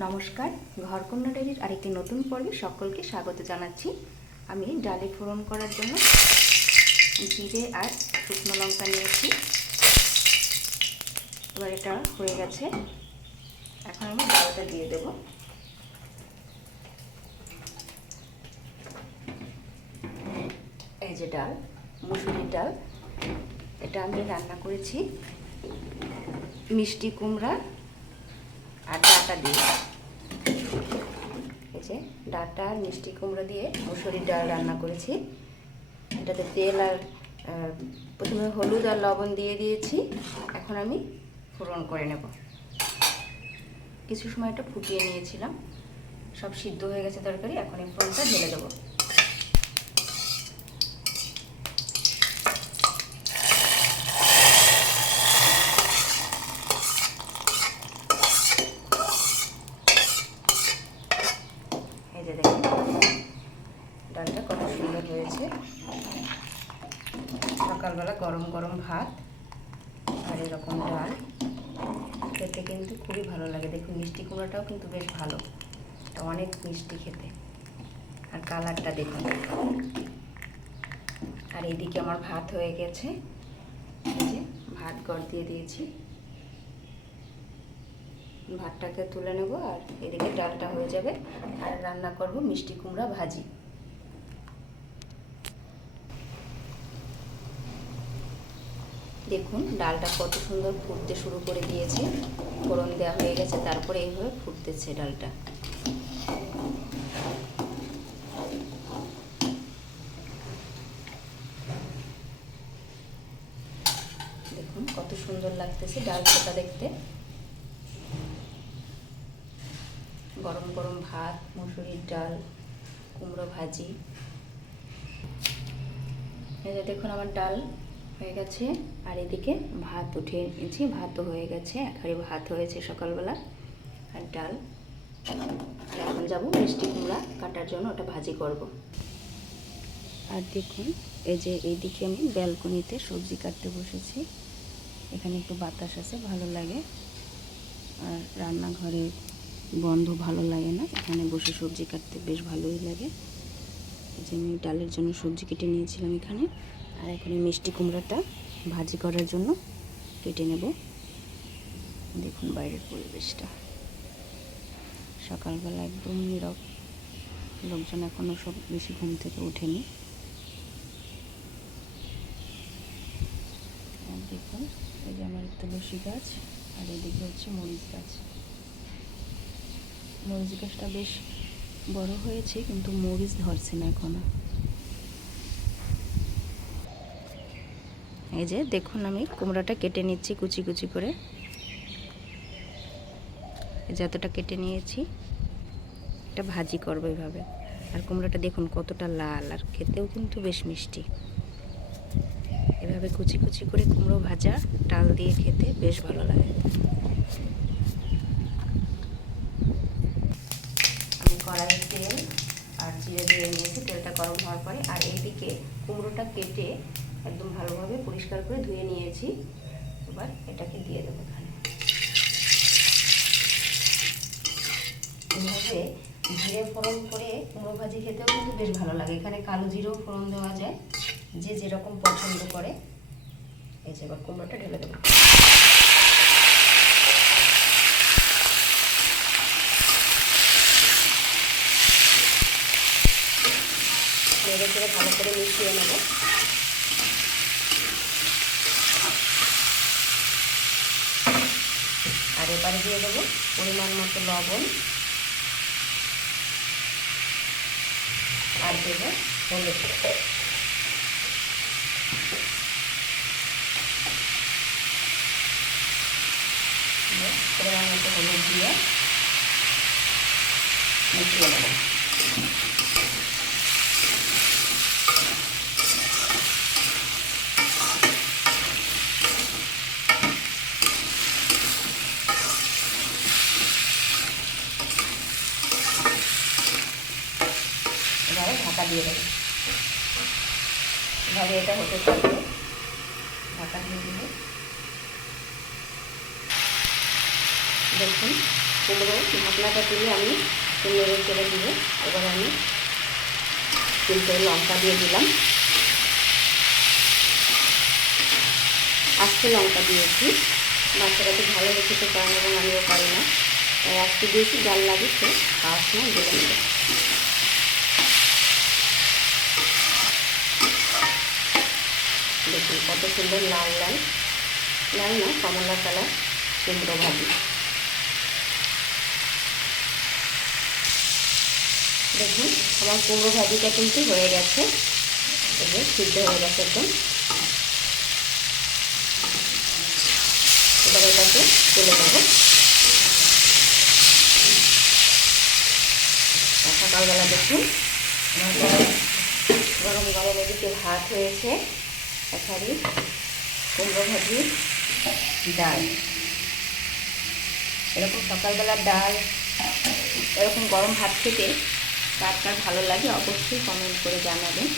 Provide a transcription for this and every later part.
নমস্কার, ঘরকন্যা ডায়েরির আরেকটি নতুন পর্বে সকলকে স্বাগত জানাচ্ছি। আমি ডালে ফোড়ন করার জন্য জিরে আর শুকনো লঙ্কা নিয়েছি। এবার এটা হয়ে গেছে। এখন আমি ডালটা দিয়ে দেব। এই যে ডাল, মুসুরির ডাল, এটা আমি রান্না করেছি। মিষ্টি কুমড়া আর ডাটা দিয়ে। এই যে ডাটা আর মিষ্টি কুমড়ো দিয়ে মুসুরির ডাল রান্না করেছি। এটাতে তেল আর প্রথমে হলুদ আর লবণ দিয়ে দিয়েছি। এখন আমি ফোড়ন করে নেব। কিছু সময় এটা ফুটিয়ে নিয়েছিলাম। সব সিদ্ধ হয়ে গেছে তরকারি, এখন এই ফোড়নটা ঢেলে দেবো এই যে দেখুন ডালটা কত সুন্দর হয়েছে সকালবেলা গরম গরম ভাত আর এরকম ডাল। খেতে কিন্তু খুবই ভালো লাগে। দেখুন, মিষ্টি কুমড়োটাও কিন্তু বেশ ভালো। এটা অনেক মিষ্টি খেতে। আর কালারটা দেখুন। আর এইদিকে আমার ভাত হয়ে গেছে। যে ভাত গড় দিয়ে দিয়েছি। ভাতটাকে তুলে নেব আর এদিকে ডালটা হয়ে যাবে। আর রান্না করব মিষ্টি কুমড়া ভাজি। দেখুন, ডালটা কত সুন্দর ফুটতে শুরু করে দিয়েছে। ফোড়ন দেওয়া হয়ে গেছে, তারপরে এইভাবে ফুটতেছে ডালটা। দেখুন, কত সুন্দর লাগতেছে ডাল ফোটা দেখতে। গরম গরম ভাত, মুসুরির ডাল, কুমড়ো ভাজি। দেখুন আমার ডাল হয়ে গেছে। আর এদিকে ভাত উঠিয়ে নিয়েছি। ভাতও হয়ে গেছে। এক ভাত হয়েছে সকালবেলা। আর ডাল। এখন যাব মিষ্টি কুমড়া কাটার জন্য, ওটা ভাজি করব। আর দেখুন, এই যে এইদিকে আমি ব্যালকনিতে সবজি কাটতে বসেছি। এখানে একটু বাতাস আছে, ভালো লাগে। আর রান্নাঘরে বন্ধ ভালো লাগে না। এখানে বসে সবজি কাটতে বেশ ভালোই লাগে। যে আমি ডালের জন্য সবজি কেটে নিয়েছিলাম এখানে। আর এখন মিষ্টি কুমড়াটা ভাজি করার জন্য কেটে নেব। দেখুন বাইরের পরিবেশটা। সকালবেলা একদম নীরব। লোকজন এখনও সব বেশি ঘুম থেকে ওঠেনি। দেখুন, এই যে আমার তুলসী গাছ, আর এদিকে হচ্ছে মরিচ গাছ। মরিচ গাছটা বেশ বড় হয়েছে, কিন্তু মরিচ ধরছে না এখনও। এই যে দেখুন আমি কুমড়োটা কেটে নিচ্ছি কুচি কুচি করে। যতটা কেটে নিয়েছি। এটা ভাজি করব এভাবে আর কুমড়োটা দেখুন কতটা লাল আর খেতেও কিন্তু বেশ মিষ্টি। এভাবে কুচি কুচি করে কুমড়ো ভাজা, ডাল দিয়ে খেতে বেশ ভালো লাগে। আমি কড়াইয়ে তেল আর জিরে দিয়ে নিয়েছি, তেলটা গরম হওয়ার পরে। আর এইদিকে কুমড়োটা কেটে একদম ভালোভাবে পরিষ্কার করে ধুয়ে নিয়েছি। এবার এটাকে দিয়ে দেবো এখানে। এইভাবে জিরে ফোড়ন করে কুমড়ো ভাজি খেতেও কিন্তু বেশ ভালো লাগে। এখানে কালো জিরেও ফোড়ন দেওয়া যায়, যে যেরকম পছন্দ করে। এই যে এবার কুমড়োটা ঢেলে দেবো। ভালো করে মিশিয়ে নেব। এবারে দিয়ে দেবো পরিমাণ মতো লবণ। আর দেবো হলুদ। পরিমাণ মতো হলুদ দিয়ে মিশিয়ে নেব এবারে ঢাকা দিয়ে দেবো এভাবে এটা হতে থাকবে। ঢাকা দিয়ে দিলে। দেখুন কুমড়ো ঢাকনাটা তুলে আমি নেড়ে চেড়ে দিব। এবার আমি তিনটে লঙ্কা দিয়ে দিলাম। আস্তে লঙ্কা দিয়েছি। বাচ্চারা তো ভালো পারে না এবং আমিও পারি না। তাই আজকে দিয়েছি জাল লাগিয়েছে, খাওয়ার সময় দিলে দেখুন, কত সুন্দর লাল লাল। লাল না, কমলা কালার কুমড়ো ভাজি দেখুন, আমার কুমড়ো ভাজিটা কিন্তু হয়ে গেছে। যে সিদ্ধ হয়ে গেছে একদম। এবার এটাকে তুলে আর সকালবেলা দেখুন, গরম গরম এদিকে ভাত হয়েছে। এখানে কুমড়ো ভাজি, ডাল। এরকম সকালবেলা ডাল, এরকম গরম ভাত খেতে কার ভালো লাগে অবশ্যই কমেন্ট করে জানাবেন।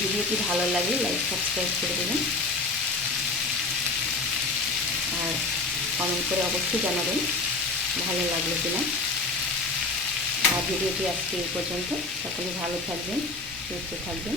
ভিডিওটি ভালো লাগে লাইক সাবস্ক্রাইব করে দেবেন। আর কমেন্ট করে অবশ্যই জানাবেন, ভালো লাগল কিনা। আর ভিডিওটি আজকে এই পর্যন্ত। সকলে ভালো থাকবেন, সুস্থ থাকবেন।